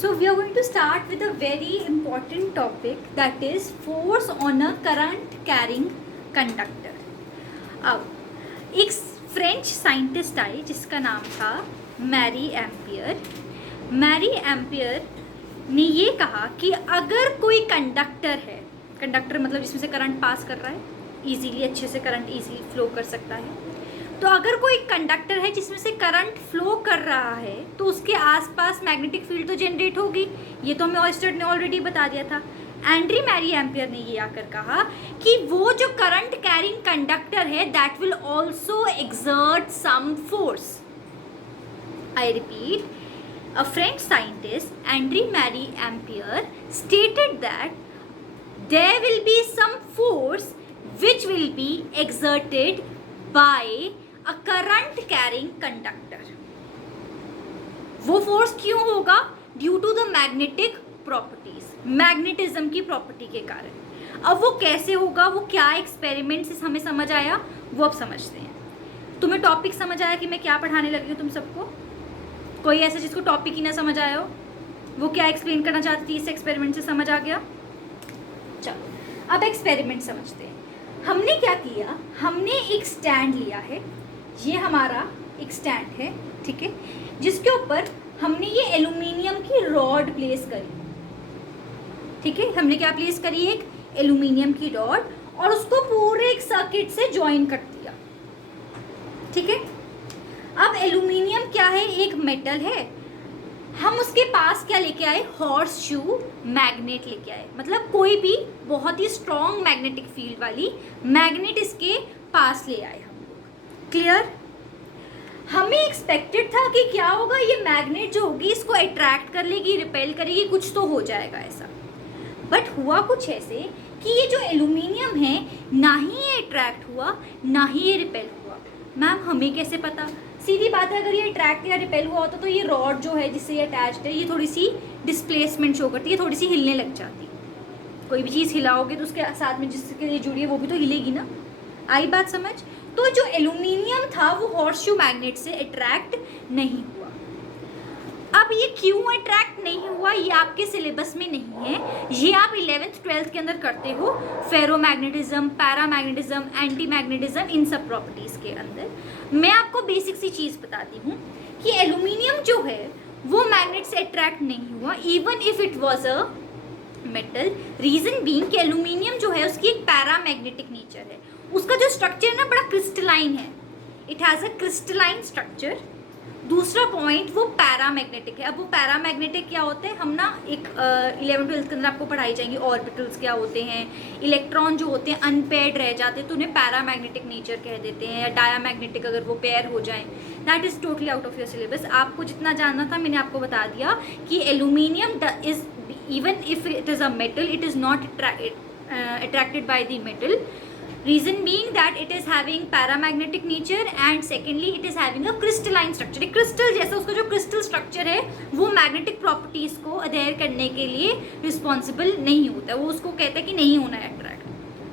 So we are going to start with a very important topic, that is force on a current carrying conductor. अब एक French scientist I जिसका नाम था Mary ampere. Mary ampere ने ये कहा कि अगर कोई कंडक्टर है, कंडक्टर मतलब जिसमें से करंट पास कर रहा है, इजीली अच्छे से करंट इजीली फ्लो कर सकता है, तो अगर कोई कंडक्टर है जिसमें से करंट फ्लो कर रहा है तो उसके आसपास मैग्नेटिक फील्ड तो जनरेट होगी. ये तो हमें ऑयस्टर ने ऑलरेडी बता दिया था. एंड्री मैरी एम्पियर ने ये आकर कहा कि वो जो करंट कैरिंग कंडक्टर है that will also exert some force. I repeat, a French scientist, André Marie Ampère, stated that there will be some force which will be exerted by a current carrying conductor. वो force क्यों होगा? Due to the magnetic properties, magnetism की property के कारण. अब वो कैसे होगा, वो क्या एक्सपेरिमेंट से हमें समझ आया, वो अब समझते हैं. तुम्हें टॉपिक समझ आया कि मैं क्या पढ़ाने लगी हूँ तुम सबको? कोई ऐसा जिसको टॉपिक ही ना समझ आया हो? वो क्या एक्सप्लेन करना चाहती थी, इस एक्सपेरिमेंट से समझ आ गया? चलो अब एक्सपेरिमेंट समझते हैं. हमने क्या किया, हमने एक स्टैंड लिया है. ये हमारा एक स्टैंड है, ठीक है, जिसके ऊपर हमने ये एल्यूमिनियम की रॉड प्लेस करी. ठीक है, हमने क्या प्लेस करी? एक एल्यूमिनियम की रॉड, और उसको पूरे एक सर्किट से ज्वाइन कर दिया. ठीक है, अब एल्यूमिनियम क्या है? एक मेटल है. हम उसके पास क्या लेके आए? हॉर्स शू मैग्नेट लेके आए. मतलब कोई भी बहुत ही स्ट्रॉन्ग मैग्नेटिक फील्ड वाली मैग्नेट इसके पास ले आए हम लोग. क्लियर? हमें एक्सपेक्टेड था कि क्या होगा, ये मैग्नेट जो होगी इसको अट्रैक्ट कर लेगी, रिपेल करेगी, कुछ तो हो जाएगा ऐसा. बट हुआ कुछ ऐसे कि ये जो एल्यूमिनियम है ना ही ये अट्रैक्ट हुआ ना ही ये रिपेल हुआ. मैम हमें कैसे पता? सीधी बात है, अगर ये अट्रैक्ट या रिपेल हुआ होता तो ये रॉड जो है जिससे ये अटैच्ड है ये थोड़ी सी डिस्प्लेसमेंट शो करती है, थोड़ी सी हिलने लग जाती. कोई भी चीज़ हिलाओगे तो उसके साथ में जिसके लिए जुड़ी है वो भी तो हिलेगी ना. आई बात समझ? तो जो एल्यूमिनियम था वो हॉर्सशू मैग्नेट से अट्रैक्ट नहीं हुआ. अब ये क्यों अट्रैक्ट नहीं हुआ ये आपके सिलेबस में नहीं है, ये आप 11th 12th के अंदर करते हो. फेरोमैग्नेटिज्म, पैरामैग्नेटिज्म, एंटी मैग्नेटिज्म, इन सब प्रॉपर्टीज़ के अंदर मैं आपको बेसिक सी चीज़ बताती हूँ कि एल्यूमिनियम जो है वो मैग्नेट से अट्रैक्ट नहीं हुआ even if it was a metal. Reason being कि एल्यूमिनियम जो है उसकी एक पैरामैग्नेटिक नेचर है. उसका जो स्ट्रक्चर है ना बड़ा क्रिस्टलाइन है, it has a crystalline structure. दूसरा पॉइंट वो पैरामैग्नेटिक है. अब वो पैरामैग्नेटिक क्या होते हैं, हम ना एक 11th 12th के अंदर आपको पढ़ाई जाएंगे. ऑर्बिटल्स क्या होते हैं, इलेक्ट्रॉन जो होते हैं अनपेयर्ड रह जाते हैं तो उन्हें पैरामैग्नेटिक नेचर कह देते हैं, या डायामैग्नेटिक अगर वो पेयर हो जाएं. That is totally out of your syllabus. आपको जितना जानना था मैंने आपको बता दिया कि aluminium is even if it is a metal it is not attracted by the metal. Reason being that it is having paramagnetic nature and secondly it is having a crystalline structure. एक crystal जैसा उसका जो crystal structure है वो magnetic properties को adhere करने के लिए रिस्पॉन्सिबल नहीं होता है. वो उसको कहता है कि नहीं होना है अट्रैक्ट.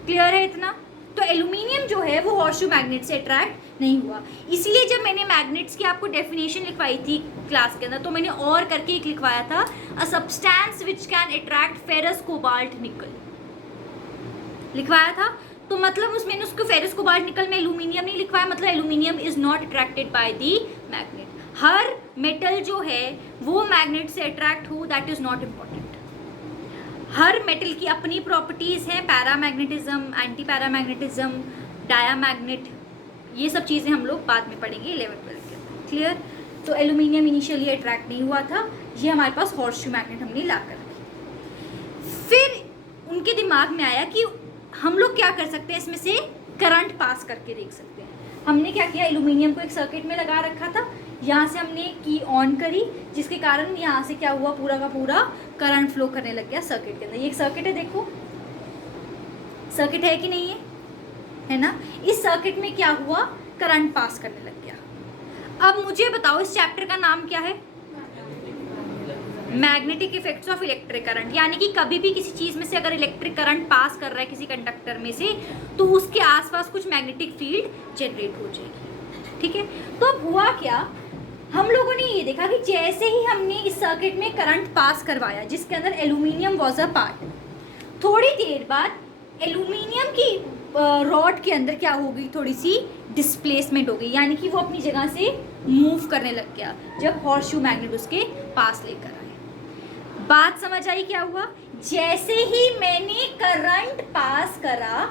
क्लियर है इतना? तो एल्यूमिनियम जो है वो हॉर्सशू मैग्नेट से अट्रैक्ट नहीं हुआ. इसीलिए जब मैंने मैग्नेट्स की आपको डेफिनेशन लिखवाई थी क्लास के अंदर तो मैंने और करके एक लिखवाया था, a substance which can attract ferrous cobalt nickel लिखवाया था. तो मतलब उसमें उसको फेरस कोबाल्ट निकल में एल्यूमिनियम नहीं लिखवाया, मतलब aluminium is not attracted by the magnet. Her metal जो है वो मैग्नेट से अट्रैक्ट हो that is not important. Her metal की अपनी प्रॉपर्टीज़ हैं, पैरामैग्नेटिज्म, एंटी पैरामैग्नेटिज्म, डायामैग्नेट, ये सब चीज़ें हम लोग बाद में पढ़ेंगे 11th 12th के अंदर. क्लियर? तो एल्यूमिनियम इनिशियली अट्रैक्ट नहीं हुआ था, ये हमारे पास हॉर्सशू मैग्नेट हमने ला कर रखी. फिर उनके दिमाग में आया कि हम लोग क्या कर सकते हैं, इसमें से करंट पास करके देख सकते हैं. हमने क्या किया, एल्यूमिनियम को एक सर्किट में लगा रखा था. यहाँ से हमने की ऑन करी जिसके कारण यहाँ से क्या हुआ, पूरा का पूरा करंट फ्लो करने लग गया सर्किट के अंदर. ये एक सर्किट है, देखो सर्किट है कि नहीं है, है ना. इस सर्किट में क्या हुआ, करंट पास करने लग गया. अब मुझे बताओ इस चैप्टर का नाम क्या है? Magnetic effects of electric current. यानी कि कभी भी किसी चीज़ में से अगर इलेक्ट्रिक करंट पास कर रहा है किसी कंडक्टर में से तो उसके आसपास कुछ मैग्नेटिक फील्ड जनरेट हो जाएगी. ठीक है, तो अब हुआ क्या, हम लोगों ने ये देखा कि जैसे ही हमने इस सर्किट में करंट पास करवाया जिसके अंदर एल्यूमिनियम वॉज अ पार्ट, थोड़ी देर बाद एल्यूमिनियम की रॉड के अंदर क्या होगी, थोड़ी सी डिस्प्लेसमेंट हो गई, यानी कि वो अपनी जगह से मूव करने लग गया जब हॉर्सशू मैग्नेट उसके पास लेकर आए। बात समझ आई क्या हुआ? जैसे ही मैंने करंट पास करा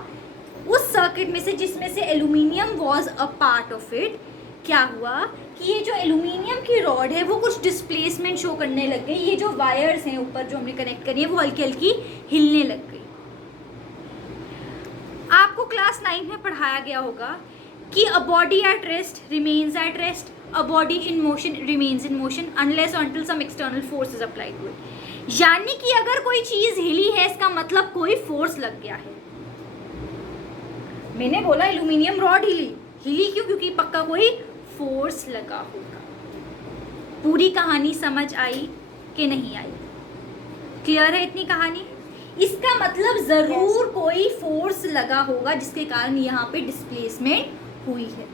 उस सर्किट में से जिसमें से aluminium was a part of it, क्या हुआ कि ये जो एल्यूमिनियम की रॉड है वो कुछ डिस्प्लेसमेंट शो करने लग गई। ये जो वायर्स हैं ऊपर जो हमने कनेक्ट करी है वो हल्की हल्की हिलने लग गई। आपको क्लास 9 में पढ़ाया गया होगा कि a body at rest remains at rest, a body in motion remains in motion unless until some external force is applied to it. यानी कि अगर कोई चीज हिली है इसका मतलब कोई फोर्स लग गया है। मैंने बोला एल्यूमिनियम रॉड हिली, हिली क्यों? क्योंकि पक्का कोई फोर्स लगा होगा। पूरी कहानी समझ आई कि नहीं आई? क्लियर है इतनी कहानी? इसका मतलब जरूर कोई फोर्स लगा होगा जिसके कारण यहाँ पे डिस्प्लेसमेंट हुई है।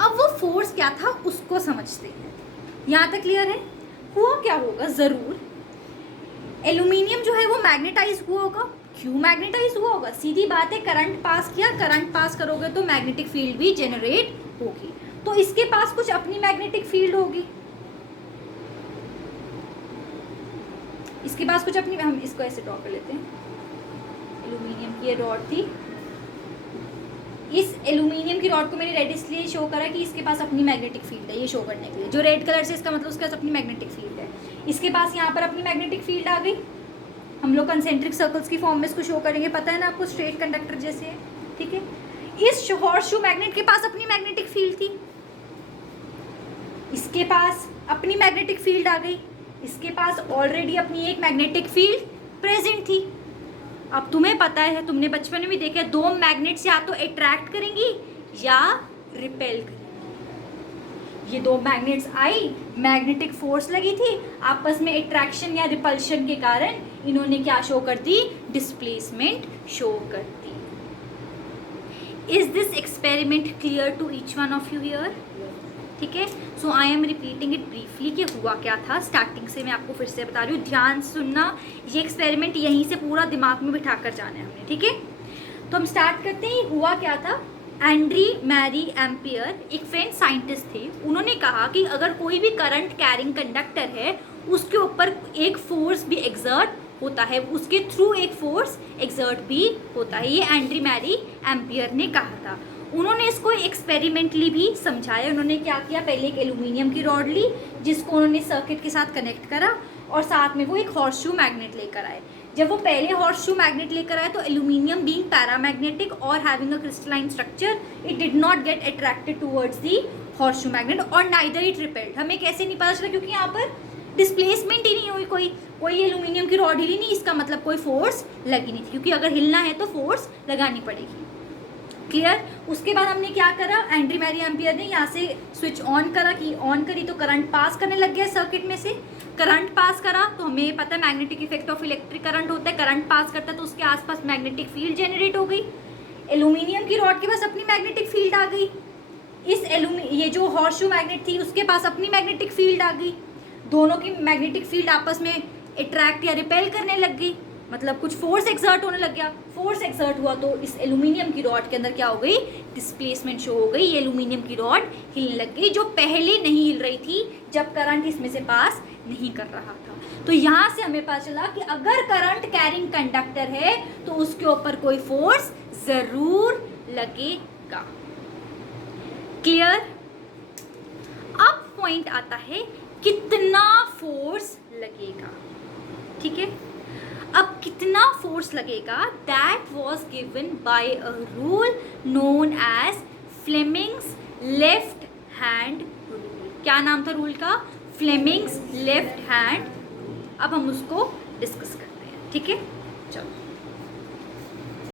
अब वो फोर्स क्या था उसको समझते हैं। यहाँ तक क्लियर है? हुआ क्या होगा, जरूर एल्यूमिनियम जो है वो मैग्नेटाइज हुआ होगा। क्यों मैग्नेटाइज हुआ होगा? सीधी बात है, करंट पास किया, करंट पास करोगे तो मैग्नेटिक फील्ड भी जनरेट होगी, तो इसके पास कुछ अपनी मैग्नेटिक फील्ड होगी, इसके पास कुछ अपनी, हम इसको ऐसे ड्रॉ कर लेते हैं। एल्यूमिनियम की ये रॉड थी, इस एल्यूमिनियम की रॉड को मैंने रेड इसलिए शो करा कि इसके पास अपनी मैग्नेटिक फील्ड है, ये शो करने के लिए। जो रेड कलर से इसका मतलब उसके पास अपनी मैग्नेटिक फील्ड है, इसके पास यहाँ पर अपनी मैग्नेटिक फील्ड आ गई। हम लोग कंसेंट्रिक सर्कल्स की फॉर्म में इसको शो करेंगे, पता है ना आपको, स्ट्रेट कंडक्टर जैसे है, ठीक है। इस हॉर्सशू मैग्नेट के पास अपनी मैग्नेटिक फील्ड थी, इसके पास अपनी मैग्नेटिक फील्ड आ गई, इसके पास ऑलरेडी अपनी एक मैग्नेटिक फील्ड प्रेजेंट थी। अब तुम्हें पता है, तुमने बचपन में भी देखा, दो मैग्नेट्स या तो अट्रैक्ट करेंगी या रिपेल करेंगी। ये दो मैग्नेट्स आई, मैग्नेटिक फोर्स लगी थी, आपस में अट्रैक्शन या रिपल्शन के कारण इन्होंने क्या शो कर दी, डिस्प्लेसमेंट शो कर दी। Is this experiment clear to each one of you here? ठीक है, so I am repeating it briefly कि हुआ क्या था। स्टार्टिंग से मैं आपको फिर से बता रही हूँ, ध्यान सुनना, ये एक्सपेरिमेंट यहीं से पूरा दिमाग में बिठा कर जाना है हमने, ठीक है। तो हम स्टार्ट करते हैं। हुआ क्या था, एंड्री मैरी एम्पियर एक फ्रेंच साइंटिस्ट थे, उन्होंने कहा कि अगर कोई भी करंट कैरिंग कंडक्टर है उसके ऊपर एक फोर्स भी एक्सर्ट होता है, उसके थ्रू एक फोर्स एक्सर्ट भी होता है, ये एंड्री मैरी एम्पियर ने कहा था। उन्होंने इसको एक्सपेरिमेंटली भी समझाया। उन्होंने क्या किया, पहले एक एल्यूमिनियम की रॉड ली जिसको उन्होंने सर्किट के साथ कनेक्ट करा और साथ में वो एक हॉर्सशू मैग्नेट लेकर आए। जब वो पहले हॉर्सशू मैग्नेट लेकर आए तो एल्यूमिनियम बीइंग पैरामैग्नेटिक और having a crystalline structure, it did not get attracted towards the horseshoe magnet और नाइदर इट रिपेल्ड। हमें कैसे नहीं पता चला, क्योंकि यहाँ पर डिस्प्लेसमेंट ही नहीं हुई, कोई एल्यूमिनियम की रॉड हिली नहीं, इसका मतलब कोई फोर्स लगी नहीं थी, क्योंकि अगर हिलना है तो फोर्स लगानी पड़ेगी। क्लियर? उसके बाद हमने क्या करा, एंड्री मैरी एम्पियर ने यहाँ से स्विच ऑन करा, की ऑन करी तो करंट पास करने लग गया सर्किट में से। करंट पास करा तो हमें पता है magnetic effect of electric current होता है, करंट पास करता है तो उसके आसपास मैग्नेटिक फील्ड जनरेट हो गई। एल्यूमिनियम की रॉड के पास अपनी मैग्नेटिक फील्ड आ गई, ये जो हॉर्सशू मैग्नेट थी उसके पास अपनी मैग्नेटिक फील्ड आ गई, दोनों की मैग्नेटिक फील्ड आपस में अट्रैक्ट या रिपेल करने लग गई, मतलब कुछ फोर्स एक्सर्ट होने लग गया। फोर्स एक्सर्ट हुआ तो इस एल्यूमिनियम की रॉड के अंदर क्या हो गई, डिस्प्लेसमेंट शो हो गई, ये एल्यूमिनियम की रॉड हिलने लग गई जो पहले नहीं हिल रही थी जब करंट इसमें से पास नहीं कर रहा था। तो यहाँ से हमें पता चला कि अगर करंट कैरिंग कंडक्टर है तो उसके ऊपर कोई फोर्स जरूर लगेगा। क्लियर? अब पॉइंट आता है कितना फोर्स लगेगा, ठीक है। अब कितना फोर्स लगेगा, that was given by a rule known as Fleming's left hand rule. क्या नाम था रूल का? Fleming's left hand. अब हम उसको डिस्कस करते हैं, ठीक है, चलो।